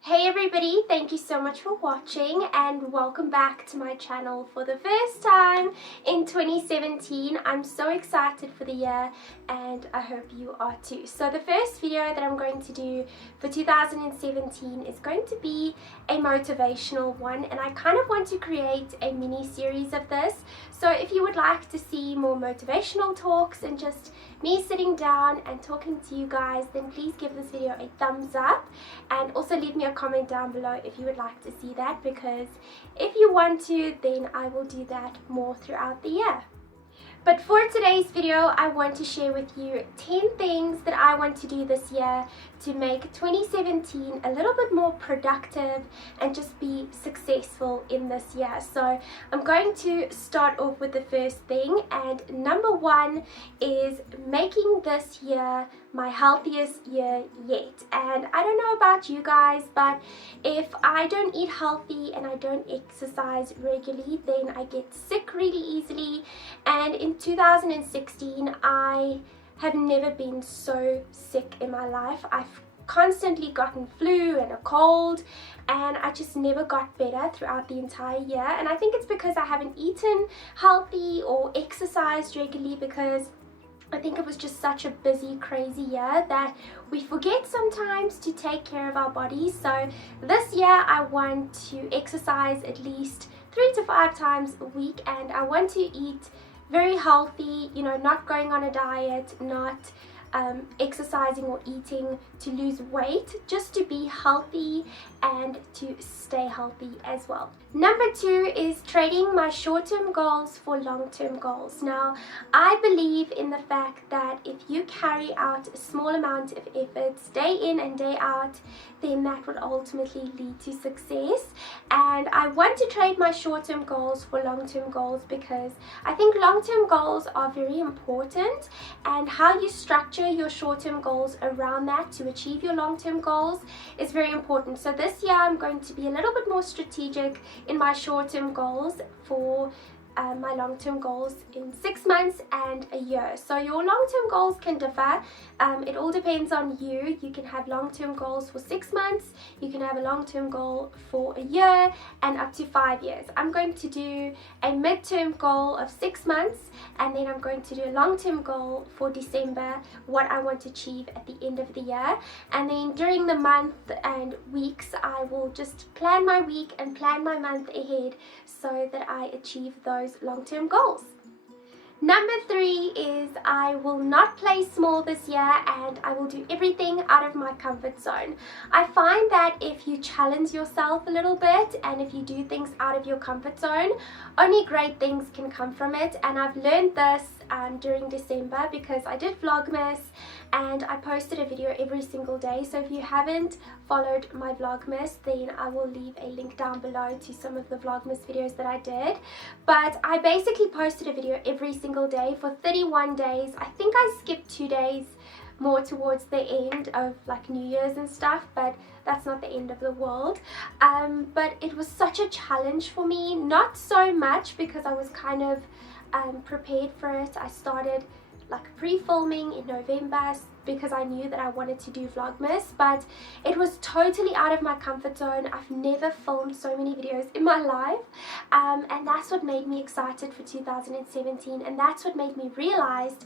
Hey everybody, thank you so much for watching and welcome back to my channel for the first time in 2017. I'm so excited for the year and I hope you are too. So the first video that I'm going to do for 2017 is going to be a motivational one, and I kind of want to create a mini series of this. So if you would like to see more motivational talks and just me sitting down and talking to you guys, then please give this video a thumbs up and also leave me a comment down below if you would like to see that, because if you want to, then I will do that more throughout the year. But for today's video, I want to share with you 10 things that I want to do this year to make 2017 a little bit more productive and just be successful in this year. So I'm going to start off with the first thing, and number one is making this year my healthiest year yet. And I don't know about you guys, but if I don't eat healthy and I don't exercise regularly, then I get sick really easily. And in 2016, I have never been so sick in my life. I've constantly gotten flu and a cold, and I just never got better throughout the entire year. And I think it's because I haven't eaten healthy or exercised regularly, because I think it was just such a busy, crazy year that we forget sometimes to take care of our bodies. So this year I want to exercise at least 3 to 5 times a week, and I want to eat very healthy, not going on a diet, not exercising or eating to lose weight, just to be healthy and to stay healthy as well. Number 2 is trading my short-term goals for long-term goals. Now, I believe in the fact that if you carry out a small amount of efforts day in and day out, then that would ultimately lead to success. And I want to trade my short-term goals for long-term goals, because I think long-term goals are very important, and how you structure your short-term goals around that to achieve your long-term goals is very important. So this year I'm going to be a little bit more strategic in my short-term goals for my long-term goals in 6 months and a year. So your long-term goals can differ. It all depends on you. You can have long-term goals for 6 months, you can have a long-term goal for a year, and up to 5 years. I'm going to do a mid-term goal of 6 months, and then I'm going to do a long-term goal for December, what I want to achieve at the end of the year. And then during the month and weeks, I will just plan my week and plan my month ahead so that I achieve those long-term goals. Number 3 is I will not play small this year, and I will do everything out of my comfort zone. I find that if you challenge yourself a little bit and if you do things out of your comfort zone, only great things can come from it. And I've learned this during December, because I did Vlogmas and I posted a video every single day. So if you haven't followed my Vlogmas, then I will leave a link down below to some of the Vlogmas videos that I did. But I basically posted a video every single day for 31 days. I think I skipped 2 days more towards the end of like New Year's and stuff, but that's not the end of the world. But it was such a challenge for me, not so much because I was kind of prepared for it. I started like pre-filming in November because I knew that I wanted to do Vlogmas, but it was totally out of my comfort zone. I've never filmed so many videos in my life, and that's what made me excited for 2017, and that's what made me realize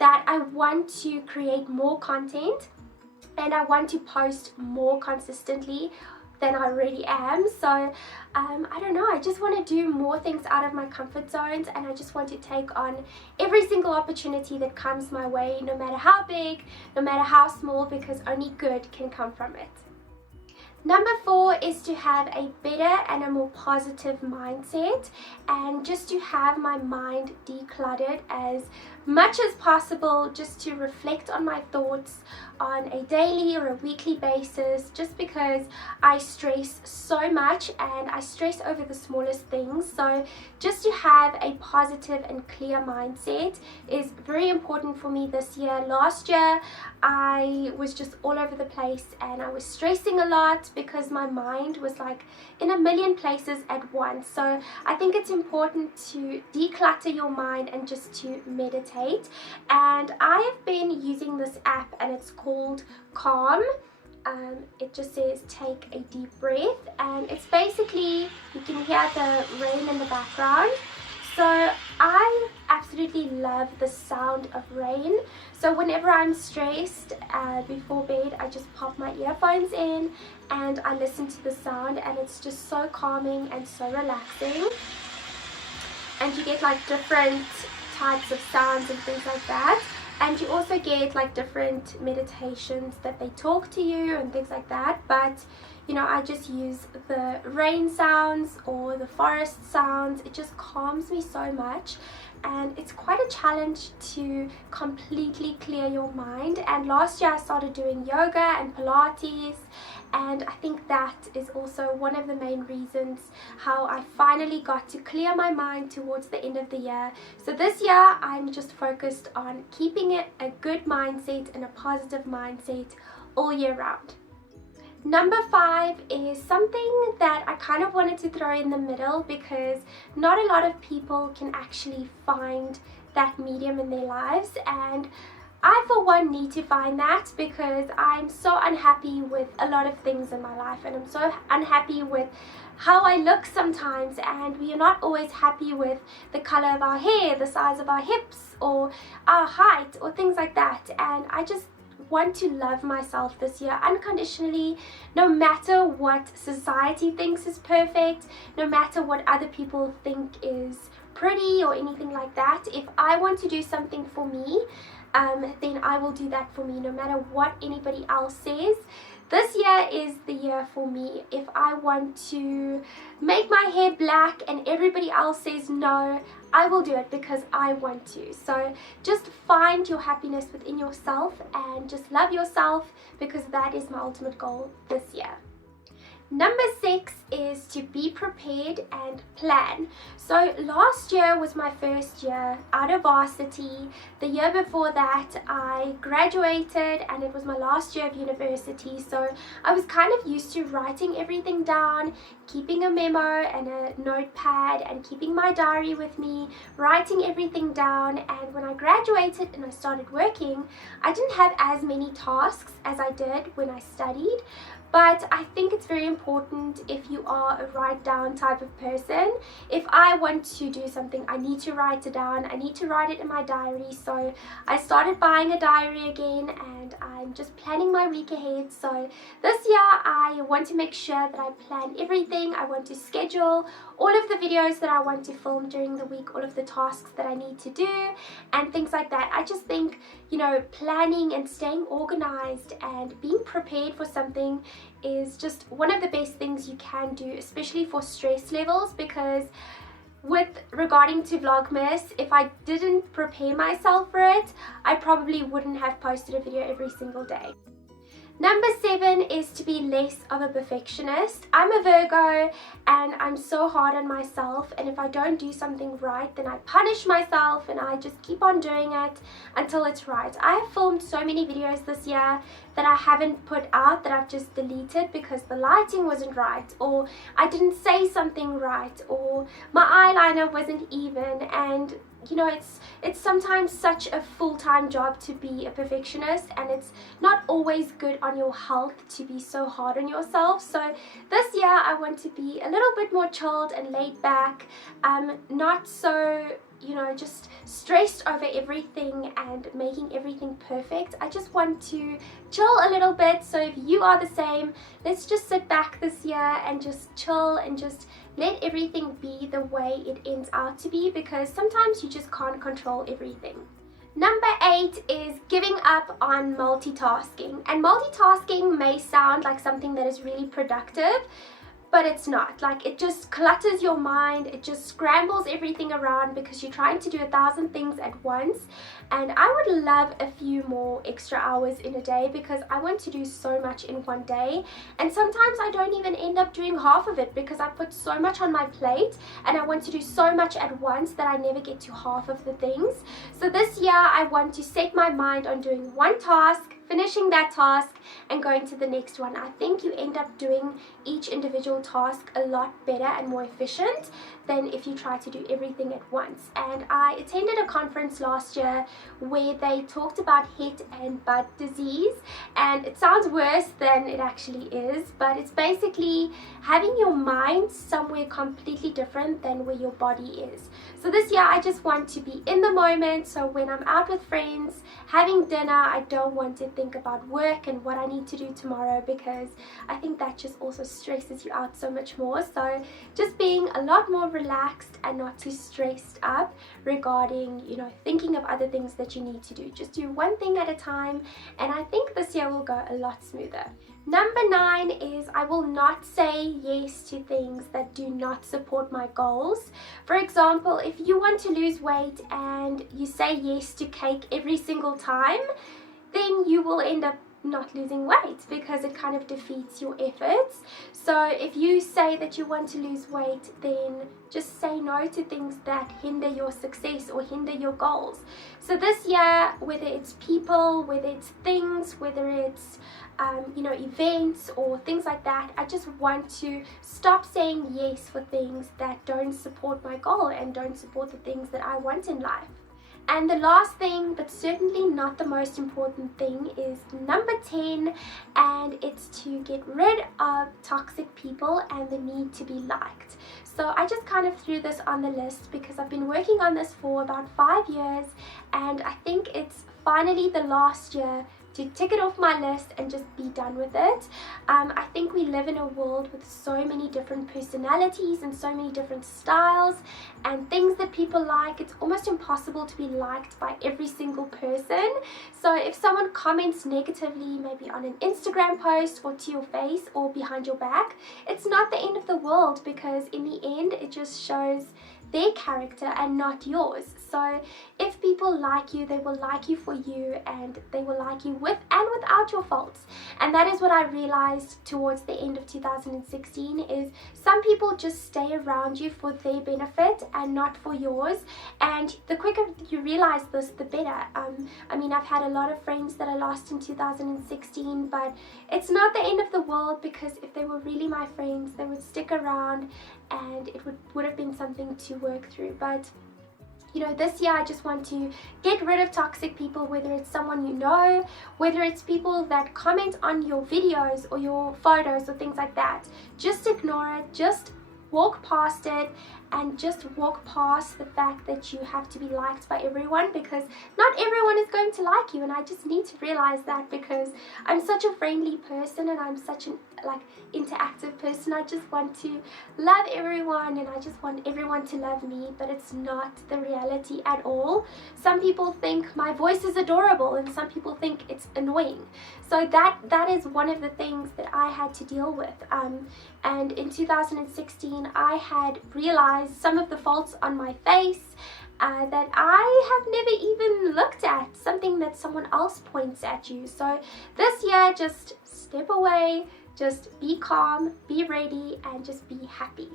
that I want to create more content and I want to post more consistently than I already am. So I don't know, I just want to do more things out of my comfort zones, and I just want to take on every single opportunity that comes my way, no matter how big, no matter how small, because only good can come from it. Number 4 is to have a better and a more positive mindset, and just to have my mind decluttered as much as possible, just to reflect on my thoughts on a daily or a weekly basis, just because I stress so much and I stress over the smallest things. So just to have a positive and clear mindset is very important for me this year. Last year I was just all over the place and I was stressing a lot because my mind was like in a million places at once. So I think it's important to declutter your mind and just to meditate. And I have been using this app, and it's called Calm. It just says take a deep breath, and it's basically, you can hear the rain in the background. So I absolutely love the sound of rain. So whenever I'm stressed before bed, I just pop my earphones in and I listen to the sound, and it's just so calming and so relaxing. And you get like different types of sounds and things like that. And you also get like different meditations that they talk to you and things like that. But you know, I just use the rain sounds or the forest sounds. It just calms me so much, and it's quite a challenge to completely clear your mind. And last year I started doing yoga and Pilates, and I think that is also one of the main reasons how I finally got to clear my mind towards the end of the year. So this year I'm just focused on keeping it a good mindset and a positive mindset all year round. Number 5 is something that I kind of wanted to throw in the middle, because not a lot of people can actually find that medium in their lives, and I for one need to find that, because I'm so unhappy with a lot of things in my life, and I'm so unhappy with how I look sometimes, and we are not always happy with the color of our hair, the size of our hips, or our height, or things like that. And I just want to love myself this year unconditionally, no matter what society thinks is perfect, no matter what other people think is pretty or anything like that. If I want to do something for me, then I will do that for me, no matter what anybody else says. This year is the year for me. If I want to make my hair black and everybody else says no, I will do it because I want to. So just find your happiness within yourself and just love yourself, because that is my ultimate goal this year. Number 6 is to be prepared and plan. So last year was my first year out of varsity. The year before that I graduated, and it was my last year of university. So I was kind of used to writing everything down, keeping a memo and a notepad, and keeping my diary with me, writing everything down. And when I graduated and I started working, I didn't have as many tasks as I did when I studied. But I think it's very important if you are a write down type of person. If I want to do something, I need to write it down. I need to write it in my diary. So I started buying a diary again, and I'm just planning my week ahead. So this year I want to make sure that I plan everything. I want to schedule all of the videos that I want to film during the week, all of the tasks that I need to do, and things like that. I just think, you know, planning and staying organized and being prepared for something is just one of the best things you can do, especially for stress levels. Because with regarding to Vlogmas, if I didn't prepare myself for it, I probably wouldn't have posted a video every single day. Number 7 is to be less of a perfectionist. I'm a Virgo, and I'm so hard on myself, and if I don't do something right, then I punish myself and I just keep on doing it until it's right. I have filmed so many videos this year that I haven't put out, that I've just deleted because the lighting wasn't right, or I didn't say something right, or my eyeliner wasn't even. And you know, it's sometimes such a full-time job to be a perfectionist, and it's not always good on your health to be so hard on yourself. So this year I want to be a little bit more chilled and laid back, not so, you know, just stressed over everything and making everything perfect. I just want to chill a little bit. So if you are the same, let's just sit back this year and just chill and just let everything be the way it ends out to be, because sometimes you just can't control everything. Number 8 is giving up on multitasking. And multitasking may sound like something that is really productive, but it's not. Like, it just clutters your mind, it just scrambles everything around because you're trying to do 1,000 things at once. And I would love a few more extra hours in a day, because I want to do so much in one day, and sometimes I don't even end up doing half of it because I put so much on my plate and I want to do so much at once that I never get to half of the things. So this year I want to set my mind on doing one task finishing that task and going to the next one. I think you end up doing each individual task a lot better and more efficient than if you try to do everything at once. And I attended a conference last year where they talked about head and butt disease, and it sounds worse than it actually is, but it's basically having your mind somewhere completely different than where your body is. So this year I just want to be in the moment, so when I'm out with friends having dinner, I don't want to think about work and what I need to do tomorrow, because I think that just also stresses you out so much more. So just being a lot more relaxed and not too stressed up regarding, you know, thinking of other things that you need to do. Just do one thing at a time, and I think this year will go a lot smoother. Number 9 is I will not say yes to things that do not support my goals. For example, if you want to lose weight and you say yes to cake every single time, then you will end up not losing weight because it kind of defeats your efforts. So if you say that you want to lose weight, then just say no to things that hinder your success or hinder your goals. So this year, whether it's people, whether it's things, whether it's you know, events or things like that, I just want to stop saying yes for things that don't support my goal and don't support the things that I want in life. And the last thing, but certainly not the most important thing, is number 10, and it's to get rid of toxic people and the need to be liked. So I just kind of threw this on the list because I've been working on this for about 5 years, and I think it's finally the last year to tick it off my list and just be done with it. I think we live in a world with so many different personalities and so many different styles and things that people like. It's almost impossible to be liked by every single person. So if someone comments negatively, maybe on an Instagram post or to your face or behind your back, it's not the end of the world, because in the end it just shows their character and not yours. So if people like you, they will like you for you, and they will like you with and without your faults. And that is what I realized towards the end of 2016, is some people just stay around you for their benefit and not for yours. And the quicker you realize this, the better. I mean, I've had a lot of friends that I lost in 2016, but it's not the end of the world, because if they were really my friends, they would stick around and it would have been something to work through. But you know, this year I just want to get rid of toxic people, whether it's someone you know, whether it's people that comment on your videos or your photos or things like that. Just ignore it, just walk past it, and just walk past the fact that you have to be liked by everyone, because not everyone is going to like you. And I just need to realize that, because I'm such a friendly person and I'm such an interactive person. I just want to love everyone and I just want everyone to love me, but it's not the reality at all. Some people think my voice is adorable and some people think it's annoying. So that is one of the things that I had to deal with. And in 2016 I had realized some of the faults on my face that I have never even looked at, something that someone else points at you. So this year, just step away, just be calm, be ready, and just be happy.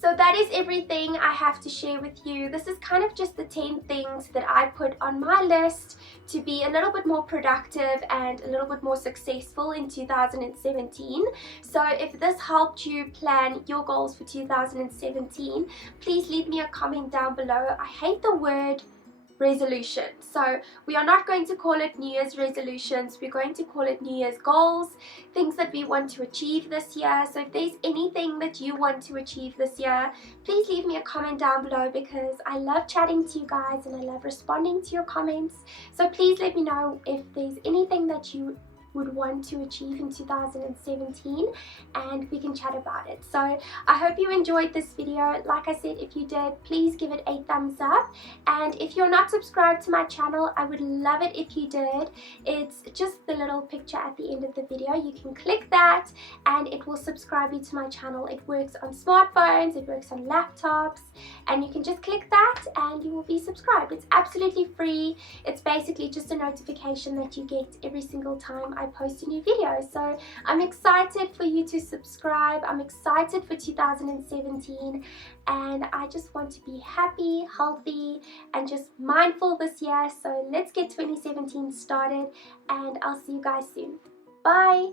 So that is everything I have to share with you. This is kind of just the 10 things that I put on my list to be a little bit more productive and a little bit more successful in 2017. So if this helped you plan your goals for 2017, please leave me a comment down below. I hate the word resolution, so we are not going to call it New Year's resolutions. We're going to call it New Year's goals, things that we want to achieve this year. So if there's anything that you want to achieve this year, please leave me a comment down below, because I love chatting to you guys and I love responding to your comments. So please let me know if there's anything that you would want to achieve in 2017, and we can chat about it. So I hope you enjoyed this video. Like I said, if you did, please give it a thumbs up, and if you're not subscribed to my channel, I would love it if you did. It's just the little picture at the end of the video. You can click that and it will subscribe you to my channel. It works on smartphones, it works on laptops, and you can just click that and you will be subscribed. It's absolutely free. It's basically just a notification that you get every single time I I post a new video. So I'm excited for you to subscribe. I'm excited for 2017, and I just want to be happy, healthy, and just mindful this year. So let's get 2017 started, and I'll see you guys soon. Bye!